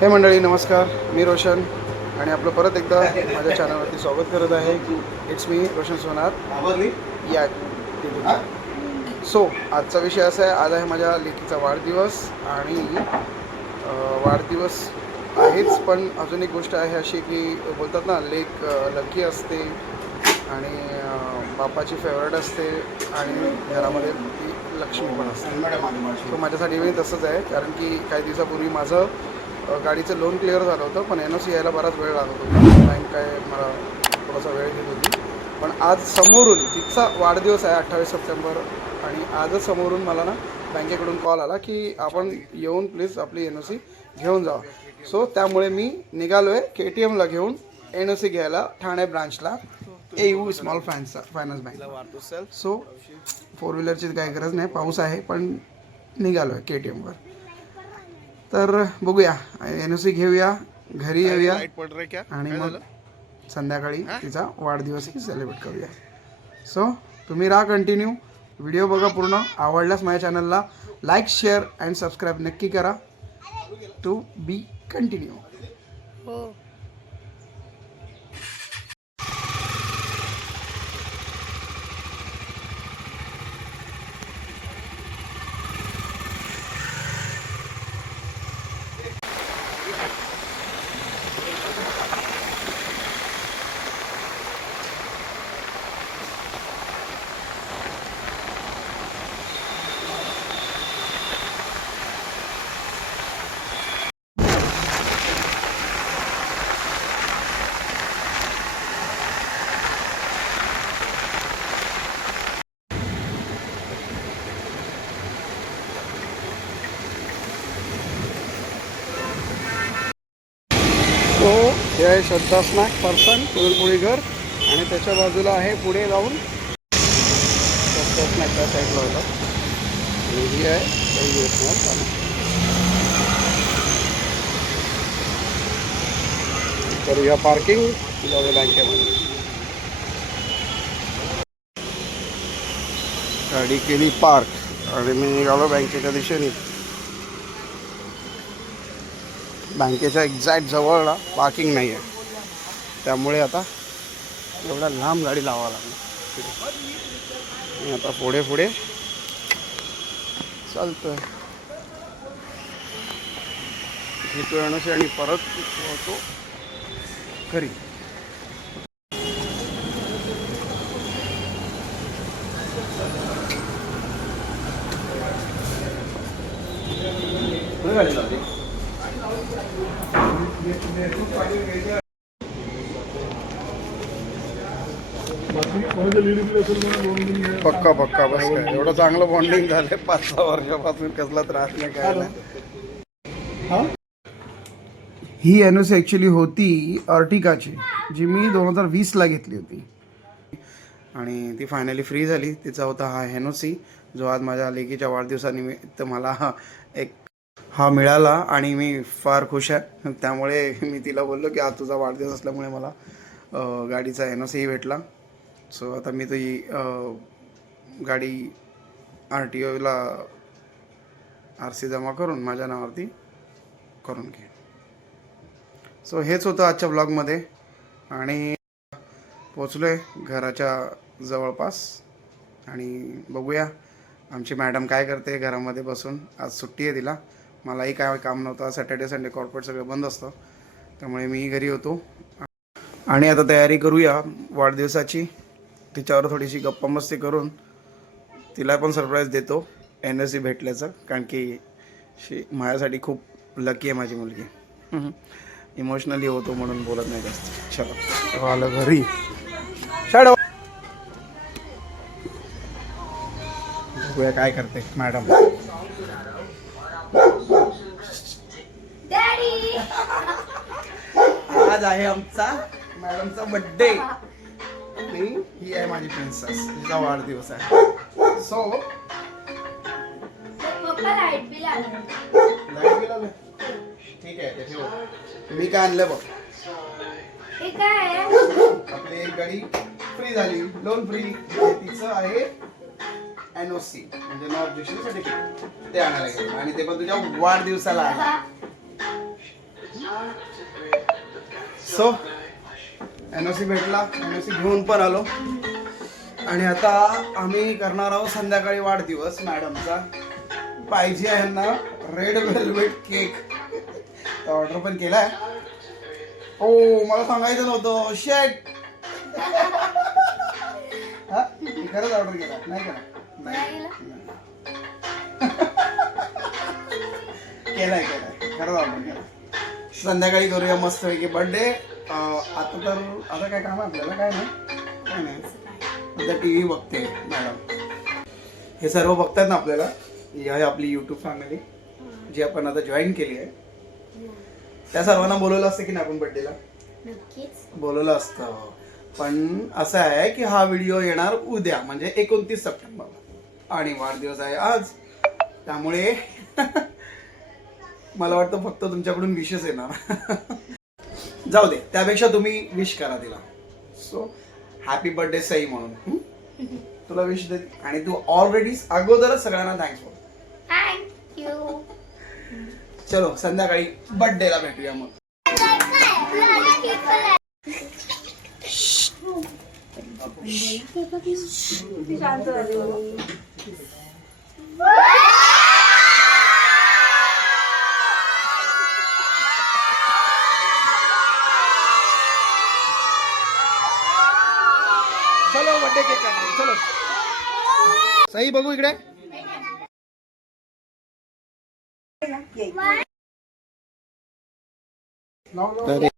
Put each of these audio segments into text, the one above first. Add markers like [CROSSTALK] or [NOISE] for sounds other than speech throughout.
हे मंडळी नमस्कार. मी रोशन आणि आपलं परत एकदा माझ्या चॅनलवरती स्वागत करत आहे. इट्स मी रोशन सोनार. या सो आजचा विषय असा आहे आज आहे माझ्या लेकीचा वाढदिवस आणि वाढदिवस आहेच पण अजून एक गोष्ट आहे अशी की बोलतात ना लेक लकी असते आणि बापाची फेवरेट असते आणि घरामध्ये ती लक्ष्मी पण असते. तो माझ्यासाठी मी तसंच आहे कारण की काही दिवसापूर्वी माझं गाडीचं लोन क्लिअर झालं होतं पण एन ओ सी यायला बराच वेळ लागत होता. बँक काय मला थोडासा वेळ घेत होती. पण आज समोरून तिचा वाढदिवस आहे अठ्ठावीस सप्टेंबर आणि आजच समोरून मला ना बँकेकडून कॉल आला की आपण येऊन प्लीज आपली एन ओ सी घेऊन जा सो त्यामुळे मी निघालो आहे के टी एमला घेऊन एन ओ सी घ्यायला Thane ब्रांचला A U small finance finance bank so four व्हीलरची काही गरज नाही पाऊस आहे पण निघालो आहे के टी एमवर तर बघूया. एन ओ सी घेऊया. घरी येऊया. आणि मग संध्याकाळी तिचा वाढदिवसही सेलिब्रेट करूया. सो तुम्ही राहा कंटिन्यू व्हिडिओ बघा पूर्ण. आवडल्यास माझ्या चॅनलला लाईक शेअर अँड सबस्क्राईब नक्की करा. टू बी कंटिन्यू तो हे आहे श्रद्धा स्नॅक पर्सन पुरणपोळीघर आणि त्याच्या बाजूला आहे पुढे जाऊन श्रद्धा स्नॅक त्या साईडला होता. आणि ही आहे पहिली स्नॅक तर या पार्किंग जाऊ बँकेमध्ये गाडी केली पार्क आणि मी निघालो बँकेच्या दिशेने. बँकेच्या एक्झॅक्ट जवळला पार्किंग नाही आहे त्यामुळे आता एवढा लांब गाडी लावावं लागली आणि आता पुढे पुढे चालतोय. घेतो येण्याची आणि परत होतो घरी. गाडी लावली? पक्का पक्का बस काय. एवढं चांगलं बॉन्डिंग झालंय पाच सहा वर्षापासून कसला त्रास नाही काय नाही. ही एन ओ सी ॲक्च्युली होती अर्टिकाची जी मी दोन हजार वीसला घेतली होती. आणि ती फायनली फ्री झाली. तिचा होता हा एन ओ सी जो आज माझ्या लेकीच्या वाढदिवसानिमित्त मला हा एक हा मिळाला आणि मी फार खुश आहे. त्यामुळे मी तिला बोललो की आज तुझा वाढदिवस असल्यामुळे मला गाडीचा एन ओ सीही भेटला. सो आता मी ती गाडी आर टी ओला आर सी जमा करून माझ्या नावावरती करून घे सो हेच होतं आजच्या ब्लॉगमध्ये आणि पोचलो आहे घराच्या जवळपास आणि बघूया आमची मॅडम काय करते घरामध्ये बसून. आज सुट्टी आहे तिला. मलाही काय काम नव्हतं. सॅटर्डे संडे कॉर्पोरेट सगळं बंद असतं. त्यामुळे मी घरी होतो. आणि आता तयारी करूया वाढदिवसाची. तिच्यावर थोडीशी गप्पा मस्ती करून तिला पण सरप्राईज देतो. एन एस सी भेटल्याचं. कारण की शी माझ्यासाठी खूप लकी आहे माझी मुलगी. इमोशनली होतो म्हणून बोलत नाही जास्त. चलो. आलं घरी. शाडो बघूया काय करते मॅडम आज आहे आमचा. मॅडमचा बर्थडे आणि ही आहे माझी प्रिन्सेस तिचा वाढदिवस आहे. सो लाइट बिल आलं. आलं? ठीक आहे ते ठेव. मी काय आणलं बघ. हे काय आहे? आपली एक गाडी फ्री झाली. लोन फ्री तिचं आहे एन ओ सी म्हणजे नो ऑब्जेक्शन सर्टिफिकेट ते आणायला गेलं. आणि ते पण तुझ्या वाढदिवसाला आहे सो एन ओ सी भेटला एन ओ सी घेऊन पण आलो. आणि आता आम्ही करणार आहोत संध्याकाळी वाढदिवस मॅडमचा. पाहिजे आहे ना रेड वेल्वेट केक ऑर्डर पण केलाय. हो मला सांगायचं नव्हतं. शेट [LAUGHS] हा मी खरंच ऑर्डर केला. नाही केला. नाही. [LAUGHS] केलाय केलाय. खरंच ऑर्डर केला. संध्याकाळी करूया मस्त पैकी बर्थडे आता तर आता काय काम आपल्याला काय नाही? काय नाही. आता टी व्ही बघते मॅडम. हे सर्व बघतात ना आपल्याला? ही आहे आपली यूट्यूब फॅमिली जी आपण आता जॉईन केली आहे. त्या सर्वांना बोलवलं असतं की नाही आपण नक्कीच. बोलवलं असतं. पण असं आहे की हा व्हिडिओ येणार उद्या म्हणजे एकोणतीस सप्टेंबरला आणि वाढदिवस आहे आज. त्यामुळे [LAUGHS] मला वाटतं फक्त तुमच्याकडून विशेष येणार. [LAUGHS] जाऊ दे त्यापेक्षा तुम्ही विश करा तिला. सो हॅपी बर्थडे सई म्हणून. हं? तुला विश दे. आणि तू ऑलरेडी अगोदरच सगळ्यांना थँक्स बोल. थँक्यू चलो संध्याकाळी बर्थडेला भेटूया मग. चलो बर्थडे केक चलो. सई बघू इकडे. अरे.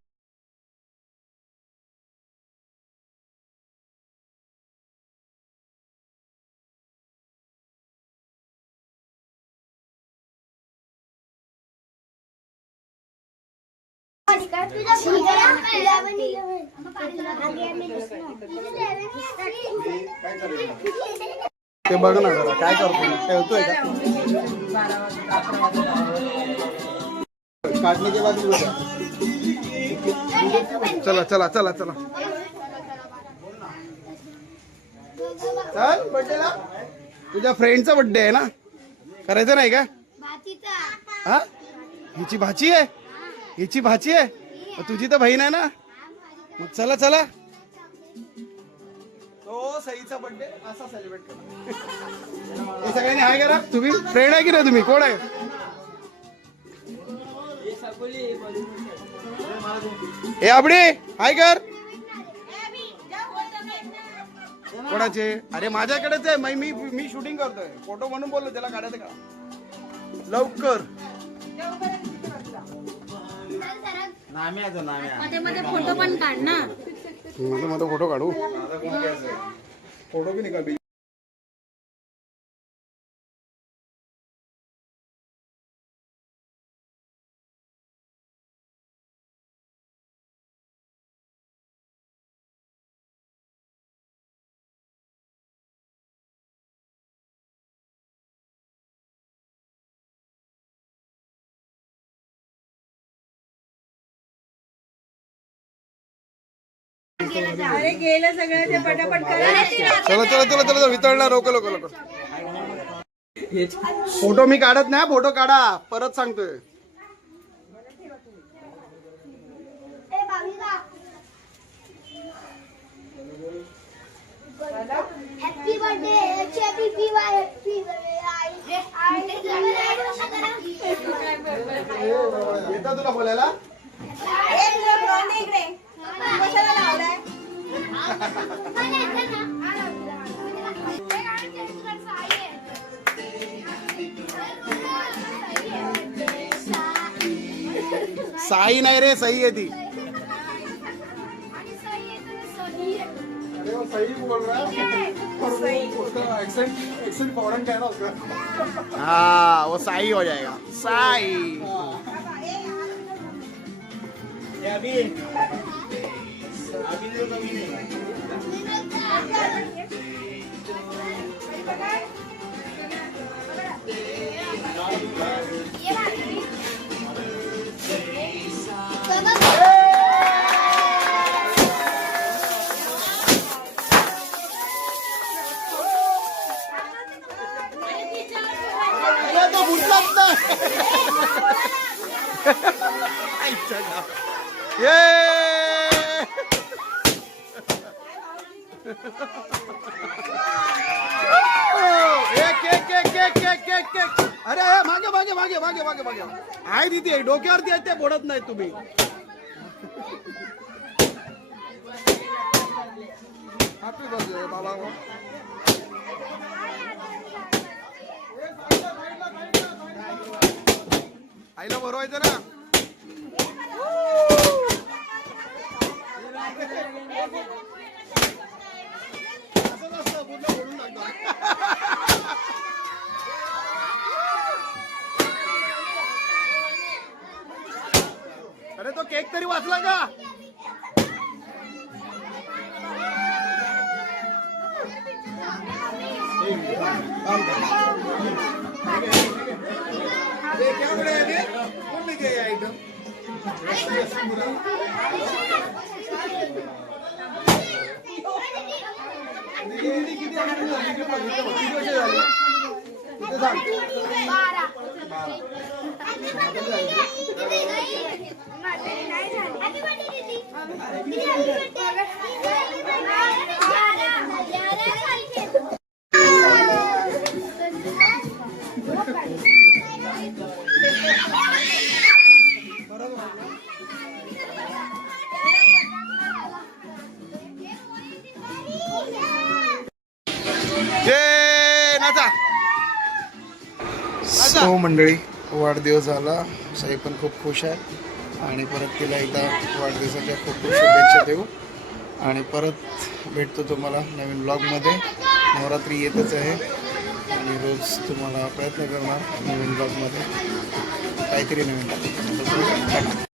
ते बघ ना जरा काय करतो? ठेवतोय का? काटने के बाद बोलूया. चला चला चला चला. चल बर्थडेला तुझ्या फ्रेंडचा बर्थडे आहे ना? करायचं नाही का? हा? हिची भाची आहे? हिची भाची आहे? तुझी तर बहीण आहे ना? मग चला चला. तो सईचा बर्थडे असा सेलिब्रेट करा हे सगळ्यांनी हाय करा. तुम्ही फ्रेंड आहे की नाही तुम्ही? कोण आहे? ए आपडे हाय कर. कोणाचे? अरे माझ्याकडेच आहे. मी मी मी शूटिंग करतोय. फोटो म्हणून बोललो त्याला काढायचं का लवकर. मध्ये मध्ये फोटो पण काढ ना. फोटो काढू. फोटो की निकाल अरे गेलं सगळं ते पटापट करा. चला चला चला चला वितळला लोक लोक लोक फोटो मी काढत नाही फोटो काढा. परत सांगतोय. तुला बोलायला? साई नाही रे वो सही बोल रहा है उसका एक्सेंट एक्सेंट ना उसका हाँ वो साई हो जाएगा। साई। अरे तो बुडलाच एक एक अरे मागे मागे मागे मागे मागे मागे. आहे तिथे डोक्यावरती आहे ते बोडत नाही तुम्ही. हॅपी बर्थडे बाबा. आईला बरोबर ना असंच असतं, पूर्ण फोडून टाकतात. अरे तो केक तरी वाचला का ये क्या बड़ा है कौन लेके आया आइटम किती झाली? सो हो, मंडळी वाढदिवस झाला. साई पण खूप खुश आहे. आणि परत तिला एकदा वाढदिवसाच्या खूप खूप शुभेच्छा देऊ. आणि परत भेटतो तुम्हाला नवीन ब्लॉगमध्ये नवरात्री येतच आहे. आणि रोज तुम्हाला प्रयत्न करणार नवीन ब्लॉगमध्ये काहीतरी नवीन. टाकू